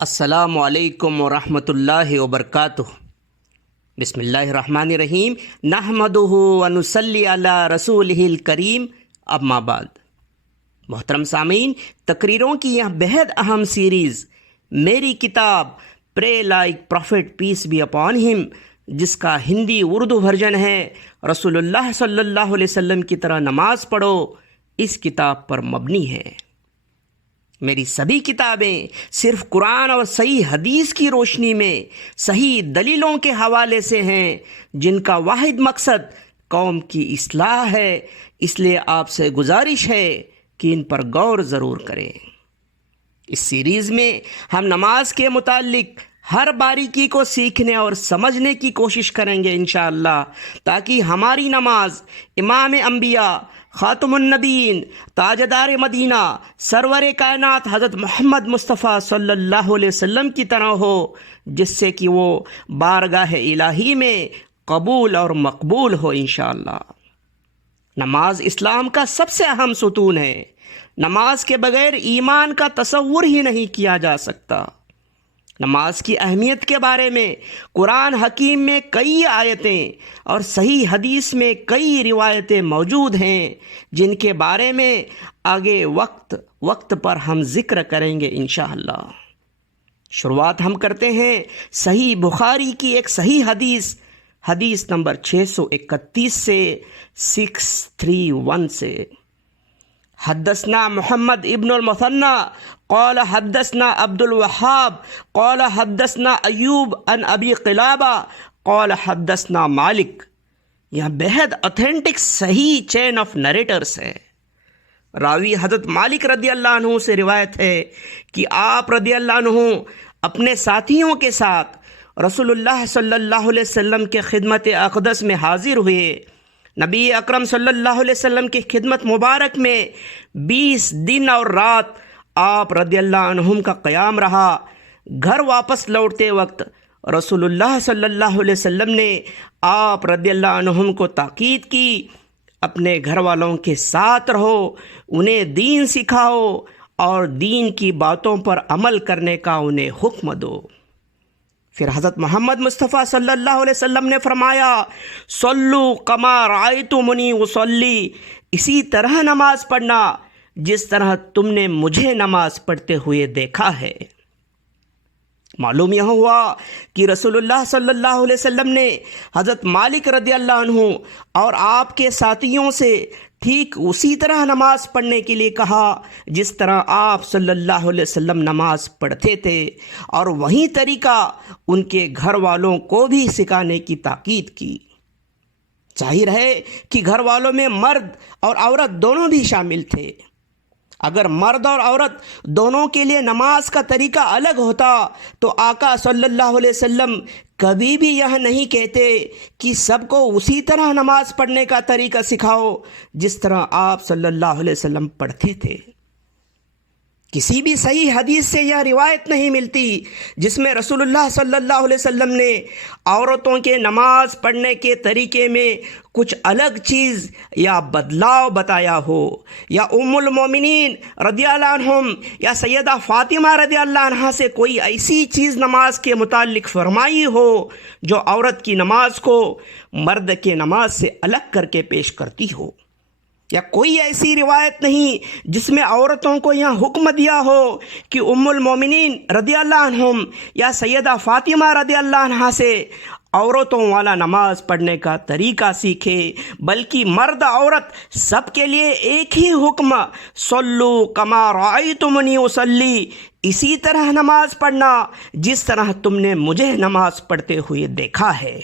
السلام علیکم ورحمۃ اللہ وبرکاتہ۔ بسم اللہ الرحمن الرحیم، نحمدہ ونصلی علی رسولہ الکریم، اما بعد۔ محترم سامعین، تقریروں کی یہ بہت اہم سیریز میری کتاب پرے like prophet peace be upon him, جس کا ہندی اردو ورژن ہے رسول اللہ صلی اللہ علیہ وسلم کی طرح نماز پڑھو، اس کتاب پر مبنی ہے۔ میری سبھی کتابیں صرف قرآن اور صحیح حدیث کی روشنی میں صحیح دلیلوں کے حوالے سے ہیں، جن کا واحد مقصد قوم کی اصلاح ہے۔ اس لیے آپ سے گزارش ہے کہ ان پر غور ضرور کریں۔ اس سیریز میں ہم نماز کے متعلق ہر باریکی کو سیکھنے اور سمجھنے کی کوشش کریں گے انشاءاللہ، تاکہ ہماری نماز امام انبیاء، خاتم النبیین، تاجدار مدینہ، سرور کائنات حضرت محمد مصطفیٰ صلی اللہ علیہ وسلم کی طرح ہو، جس سے کہ وہ بارگاہ الہی میں قبول اور مقبول ہو انشاءاللہ۔ نماز اسلام کا سب سے اہم ستون ہے۔ نماز کے بغیر ایمان کا تصور ہی نہیں کیا جا سکتا۔ نماز کی اہمیت کے بارے میں قرآن حکیم میں کئی آیتیں اور صحیح حدیث میں کئی روایتیں موجود ہیں، جن کے بارے میں آگے وقت پر ہم ذکر کریں گے انشاءاللہ۔ شروعات ہم کرتے ہیں صحیح بخاری کی ایک صحیح حدیث نمبر 631 سے 631 سے۔ حدثنا محمد ابن المثنى قال حدثنا عبد الوهاب قال حدثنا ایوب عن ابی قلابہ قال حدثنا مالک۔ یہ بہت اتھینٹک صحیح چین آف نریٹرز ہے۔ راوی حضرت مالک رضی اللہ عنہ سے روایت ہے کہ آپ رضی اللہ عنہ اپنے ساتھیوں کے ساتھ رسول اللہ صلی اللہ علیہ وسلم کے خدمت اقدس میں حاضر ہوئے۔ نبی اکرم صلی اللہ علیہ وسلم کی خدمت مبارک میں 20 دن اور رات آپ رضی اللہ عنہم کا قیام رہا۔ گھر واپس لوٹتے وقت رسول اللہ صلی اللہ علیہ وسلم نے آپ رضی اللہ عنہم کو تاکید کی، اپنے گھر والوں کے ساتھ رہو، انہیں دین سکھاؤ اور دین کی باتوں پر عمل کرنے کا انہیں حکم دو۔ پھر حضرت محمد مصطفیٰ صلی اللہ علیہ وسلم نے فرمایا، صلو کما رأیتمونی اصلی، اسی طرح نماز پڑھنا جس طرح تم نے مجھے نماز پڑھتے ہوئے دیکھا ہے۔ معلوم یہ ہوا کہ رسول اللہ صلی اللہ علیہ وسلم نے حضرت مالک رضی اللہ عنہ اور آپ کے ساتھیوں سے ٹھیک اسی طرح نماز پڑھنے کے لیے کہا جس طرح آپ صلی اللہ علیہ وسلم نماز پڑھتے تھے، اور وہی طریقہ ان کے گھر والوں کو بھی سکھانے کی تاکید کی۔ ظاہر ہے کہ گھر والوں میں مرد اور عورت دونوں بھی شامل تھے۔ اگر مرد اور عورت دونوں کے لیے نماز کا طریقہ الگ ہوتا تو آقا صلی اللہ علیہ وسلم کبھی بھی یہ نہیں کہتے کہ سب کو اسی طرح نماز پڑھنے کا طریقہ سکھاؤ جس طرح آپ صلی اللہ علیہ وسلم پڑھتے تھے۔ کسی بھی صحیح حدیث سے یہ روایت نہیں ملتی جس میں رسول اللہ صلی اللہ علیہ وسلم نے عورتوں کے نماز پڑھنے کے طریقے میں کچھ الگ چیز یا بدلاؤ بتایا ہو، یا ام المومنین رضی اللہ عنہم یا سیدہ فاطمہ رضی اللہ عنہا سے کوئی ایسی چیز نماز کے متعلق فرمائی ہو جو عورت کی نماز کو مرد کے نماز سے الگ کر کے پیش کرتی ہو، یا کوئی ایسی روایت نہیں جس میں عورتوں کو یہ حکم دیا ہو کہ ام المومنین رضی اللہ عنہم یا سیدہ فاطمہ رضی اللہ عنہا سے عورتوں والا نماز پڑھنے کا طریقہ سیکھے، بلکہ مرد عورت سب کے لیے ایک ہی حکم، صلو کما رأیتمونی اصلی، اسی طرح نماز پڑھنا جس طرح تم نے مجھے نماز پڑھتے ہوئے دیکھا ہے۔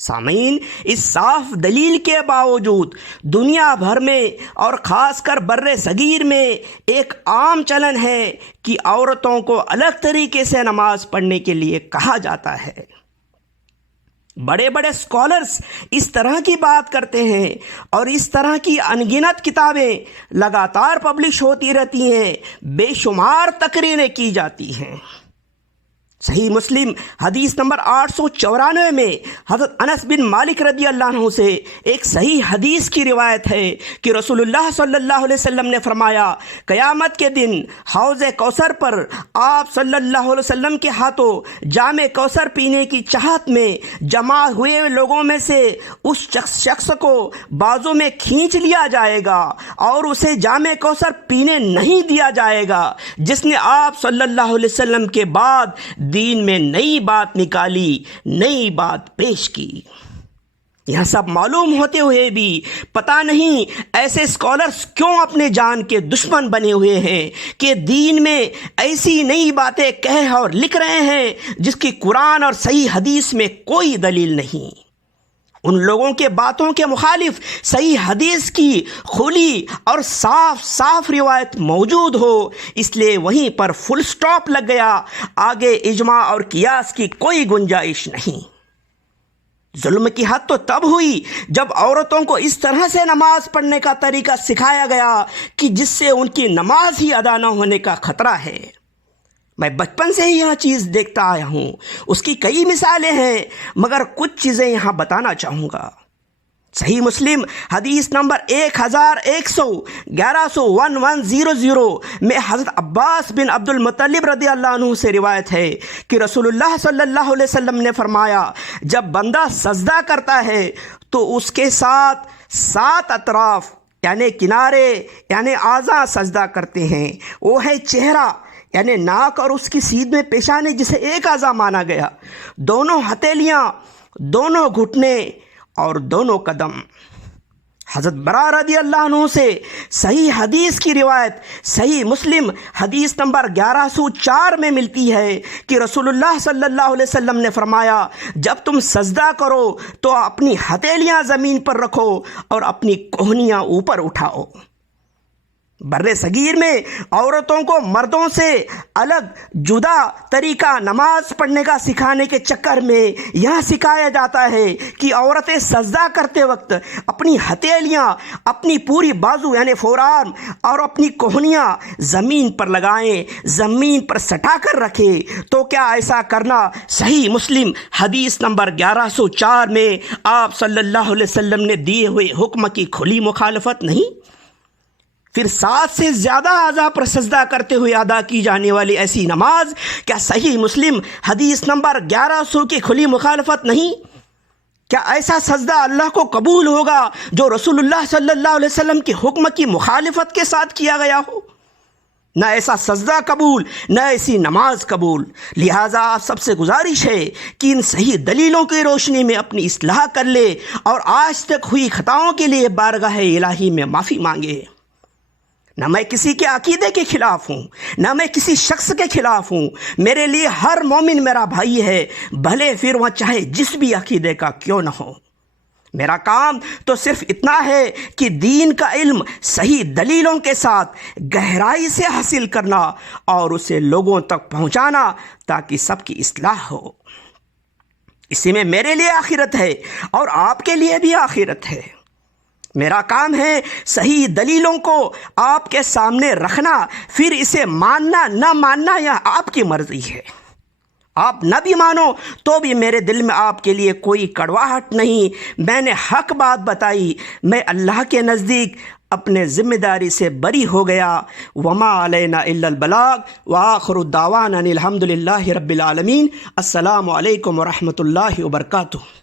سامعین، اس صاف دلیل کے باوجود دنیا بھر میں اور خاص کر بر صغیر میں ایک عام چلن ہے کہ عورتوں کو الگ طریقے سے نماز پڑھنے کے لیے کہا جاتا ہے۔ بڑے بڑے اسکالرز اس طرح کی بات کرتے ہیں اور اس طرح کی انگنت کتابیں لگاتار پبلش ہوتی رہتی ہیں، بے شمار تقریریں کی جاتی ہیں۔ صحیح مسلم حدیث نمبر 894 میں حضرت انس بن مالک رضی اللہ عنہ سے ایک صحیح حدیث کی روایت ہے کہ رسول اللہ صلی اللہ علیہ وسلم نے فرمایا، قیامت کے دن حوض کوثر پر آپ صلی اللہ علیہ وسلم کے ہاتھوں جام کوثر پینے کی چاہت میں جمع ہوئے لوگوں میں سے اس شخص کو بازوں میں کھینچ لیا جائے گا اور اسے جام کوثر پینے نہیں دیا جائے گا، جس نے آپ صلی اللہ علیہ وسلم کے بعد دین میں نئی بات نکالی، نئی بات پیش کی۔ یہ سب معلوم ہوتے ہوئے بھی پتہ نہیں ایسے اسکالرز کیوں اپنے جان کے دشمن بنے ہوئے ہیں کہ دین میں ایسی نئی باتیں کہہ اور لکھ رہے ہیں جس کی قرآن اور صحیح حدیث میں کوئی دلیل نہیں۔ ان لوگوں کے باتوں کے مخالف صحیح حدیث کی کھلی اور صاف روایت موجود ہو، اس لیے وہیں پر فل سٹاپ لگ گیا، آگے اجماع اور قیاس کی کوئی گنجائش نہیں۔ ظلم کی حد تو تب ہوئی جب عورتوں کو اس طرح سے نماز پڑھنے کا طریقہ سکھایا گیا کہ جس سے ان کی نماز ہی ادا نہ ہونے کا خطرہ ہے۔ میں بچپن سے ہی یہ چیز دیکھتا آیا ہوں، اس کی کئی مثالیں ہیں، مگر کچھ چیزیں یہاں بتانا چاہوں گا۔ صحیح مسلم حدیث نمبر 1100 میں حضرت عباس بن عبد المطلب رضی اللہ عنہ سے روایت ہے کہ رسول اللہ صلی اللہ علیہ وسلم نے فرمایا، جب بندہ سجدہ کرتا ہے تو اس کے ساتھ 7 اطراف یعنی کنارے یعنی اعضاء سجدہ کرتے ہیں۔ وہ ہے چہرہ یعنی ناک اور اس کی سیدھ میں پیشانی جسے ایک اعضا مانا گیا، دونوں ہتھیلیاں، دونوں گھٹنے اور دونوں قدم۔ حضرت براء رضی اللہ عنہ سے صحیح حدیث کی روایت صحیح مسلم حدیث نمبر 1104 میں ملتی ہے کہ رسول اللہ صلی اللہ علیہ وسلم نے فرمایا، جب تم سجدہ کرو تو اپنی ہتھیلیاں زمین پر رکھو اور اپنی کوہنیاں اوپر اٹھاؤ۔ بر صغیر میں عورتوں کو مردوں سے الگ جدا طریقہ نماز پڑھنے کا سکھانے کے چکر میں یہ سکھایا جاتا ہے کہ عورتیں سجدہ کرتے وقت اپنی ہتھیلیاں، اپنی پوری بازو یعنی فورارم اور اپنی کوہنیاں زمین پر لگائیں، زمین پر سٹا کر رکھیں۔ تو کیا ایسا کرنا صحیح مسلم حدیث نمبر 1104 میں آپ صلی اللہ علیہ وسلم نے دیے ہوئے حکم کی کھلی مخالفت نہیں؟ پھر 7 سے زیادہ اعضاء پر سجدہ کرتے ہوئے ادا کی جانے والی ایسی نماز کیا صحیح مسلم حدیث نمبر 1100 کی کھلی مخالفت نہیں؟ کیا ایسا سجدہ اللہ کو قبول ہوگا جو رسول اللہ صلی اللہ علیہ وسلم کے حکم کی مخالفت کے ساتھ کیا گیا ہو؟ نہ ایسا سجدہ قبول، نہ ایسی نماز قبول۔ لہٰذا آپ سب سے گزارش ہے کہ ان صحیح دلیلوں کی روشنی میں اپنی اصلاح کر لے اور آج تک ہوئی خطاؤں کے لیے بارگاہ الہی میں معافی مانگے۔ نہ میں کسی کے عقیدے کے خلاف ہوں، نہ میں کسی شخص کے خلاف ہوں، میرے لیے ہر مومن میرا بھائی ہے، بھلے پھر وہ چاہے جس بھی عقیدے کا کیوں نہ ہو۔ میرا کام تو صرف اتنا ہے کہ دین کا علم صحیح دلیلوں کے ساتھ گہرائی سے حاصل کرنا اور اسے لوگوں تک پہنچانا تاکہ سب کی اصلاح ہو۔ اسی میں میرے لیے آخرت ہے اور آپ کے لیے بھی آخرت ہے۔ میرا کام ہے صحیح دلیلوں کو آپ کے سامنے رکھنا، پھر اسے ماننا نہ ماننا یہ آپ کی مرضی ہے۔ آپ نہ بھی مانو تو بھی میرے دل میں آپ کے لیے کوئی کڑواہٹ نہیں۔ میں نے حق بات بتائی، میں اللہ کے نزدیک اپنے ذمہ داری سے بری ہو گیا۔ وما علینا الا البلاغ وآخر دعوانا الحمد للہ رب العالمین۔ السلام علیکم ورحمۃ اللہ وبرکاتہ۔